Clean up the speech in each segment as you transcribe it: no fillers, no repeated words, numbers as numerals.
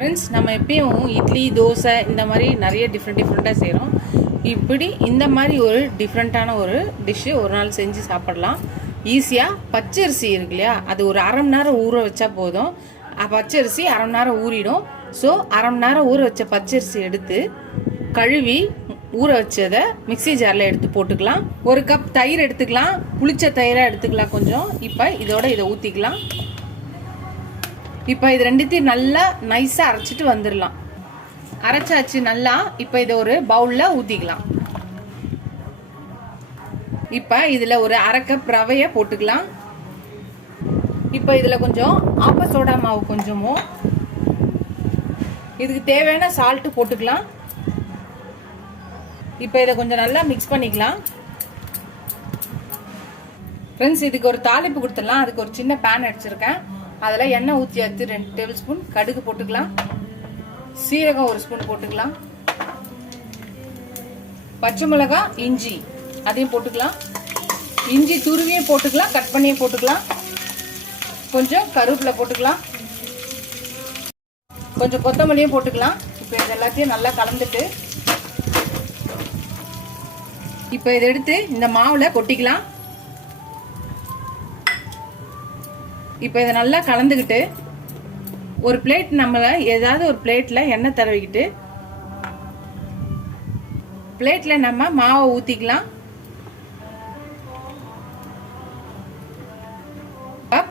Friends, நம்ம எப்பயும் இட்லி தோசை இந்த மாதிரி நிறைய டிஃப்ரெண்ட்டாக செய்கிறோம். இப்படி இந்த மாதிரி ஒரு டிஃப்ரெண்ட்டான ஒரு டிஷ்ஷு ஒரு நாள் செஞ்சு சாப்பிடலாம். ஈஸியாக பச்சரிசி இருக்கு இல்லையா, அது ஒரு அரை மணி நேரம் ஊற வச்சா போதும். பச்சரிசி அரை மணி நேரம் ஊறிடும். ஸோ அரை மணி நேரம் ஊற வச்ச பச்சரிசி எடுத்து கழுவி ஊற வச்சதை மிக்சி ஜாரில் எடுத்து போட்டுக்கலாம். ஒரு கப் தயிர் எடுத்துக்கலாம், புளிச்ச தயிராக எடுத்துக்கலாம் கொஞ்சம். இப்போ இதோட இதை ஊற்றிக்கலாம். இப்போ இது ரெண்டுத்தையும் நல்லா நைஸாக அரைச்சிட்டு வந்துடலாம். அரைச்சாச்சு நல்லா. இப்போ இதை ஒரு பவுலில் ஊற்றிக்கலாம். இப்போ இதில் ஒரு அரை கப் ரவையை போட்டுக்கலாம். இப்போ இதில் கொஞ்சம் ஆப்ப சோடா மாவு கொஞ்சமும், இதுக்கு தேவையான சால்ட்டு போட்டுக்கலாம். இப்போ இதை கொஞ்சம் நல்லா மிக்ஸ் பண்ணிக்கலாம். ஃப்ரெண்ட்ஸ், இதுக்கு ஒரு தாளிப்பு கொடுத்துடலாம். அதுக்கு ஒரு சின்ன பேன் அடிச்சிருக்கேன். அதில் எண்ணெய் ஊற்றி எடுத்து 2 டேபிள் ஸ்பூன் கடுகு போட்டுக்கலாம். சீரகம் 1 ஸ்பூன் போட்டுக்கலாம். பச்சை மிளகாய், இஞ்சி அதையும் போட்டுக்கலாம். இஞ்சி துருவியே போட்டுக்கலாம், கட் பண்ணியே போட்டுக்கலாம். கொஞ்சம் கருவேப்பிலை போட்டுக்கலாம், கொஞ்சம் கொத்தமல்லியும் போட்டுக்கலாம். இப்போ இது எல்லாத்தையும் நல்லா கலந்துட்டு இப்போ இதை எடுத்து இந்த மாவில் கொட்டிக்கலாம். இப்போ இதை நல்லா கலந்துக்கிட்டு ஒரு பிளேட், நம்மளை ஏதாவது ஒரு பிளேட்டில் எண்ணெய் தடவிக்கிட்டு பிளேட்டில் நம்ம மாவை ஊற்றிக்கலாம்.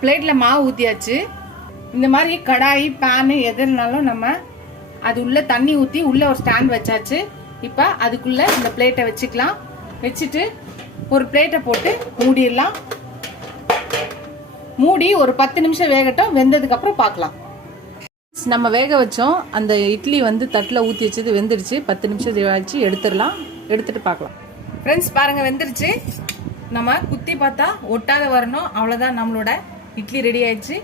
பிளேட்டில் மாவு ஊற்றியாச்சு. இந்த மாதிரி கடாய் பேனு எதுனாலும் நம்ம அது உள்ள தண்ணி ஊற்றி உள்ள ஒரு ஸ்டாண்ட் வச்சாச்சு. இப்போ அதுக்குள்ளே இந்த பிளேட்டை வச்சுக்கலாம். வச்சுட்டு ஒரு பிளேட்டை போட்டு மூடிடலாம். மூடி ஒரு 10 நிமிஷம் வேகட்டும். வெந்ததுக்கப்புறம் பார்க்கலாம். நம்ம வேக வச்சோம் அந்த இட்லி தட்டில் ஊற்றி வச்சது வெந்துடுச்சு. 10 நிமிஷம் ஆச்சு. எடுத்துடலாம். எடுத்துட்டு பார்க்கலாம். ஃப்ரெண்ட்ஸ், பாருங்கள், வெந்துடுச்சு. நம்ம குத்தி பார்த்தா ஒட்டாத வரணும். அவ்வளோதான், நம்மளோட இட்லி ரெடி ஆயிடுச்சு.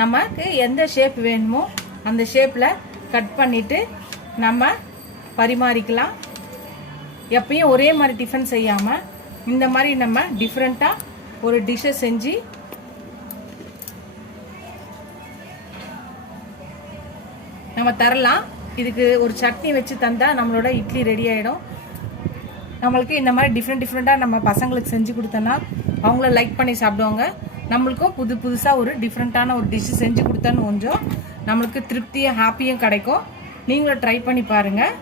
நமக்கு எந்த ஷேப் வேணுமோ அந்த ஷேப்பில் கட் பண்ணிவிட்டு நம்ம பரிமாறிக்கலாம். எப்பயும் ஒரே மாதிரி டிஃபன் செய்யாமல் இந்த மாதிரி நம்ம டிஃப்ரெண்ட்டாக ஒரு டிஷ்ஷை செஞ்சு நம்ம தரலாம். இதுக்கு ஒரு சட்னி வச்சு தந்தால் நம்மளோட இட்லி ரெடி ஆகிடும். நம்மளுக்கு இந்த மாதிரி டிஃப்ரெண்ட்டாக நம்ம பசங்களுக்கு செஞ்சு கொடுத்தோன்னா அவங்கள லைக் பண்ணி சாப்பிடுவாங்க. நம்மளுக்கும் புதுசாக ஒரு டிஃப்ரெண்ட்டான ஒரு டிஷ்ஷு செஞ்சு கொடுத்தோன்னு கொஞ்சம் நம்மளுக்கு திருப்தியும் ஹாப்பியும் கிடைக்கும். நீங்களும் ட்ரை பண்ணி பாருங்கள்.